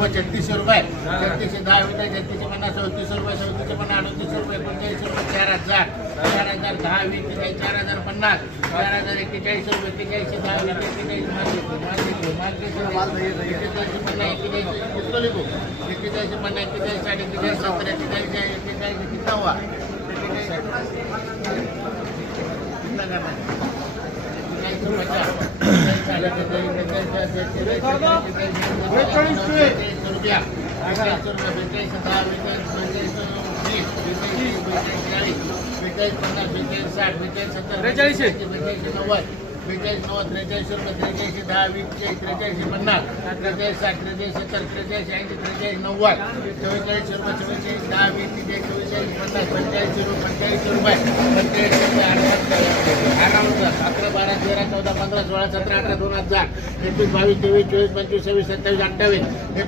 3600 रुपये 3610 रुपये 3650 34 रुपये 3450 38 रुपये 45 रुपये 4000 4010 20 4050 4041 रुपये 2000 21 22 23 24 25 26 27 28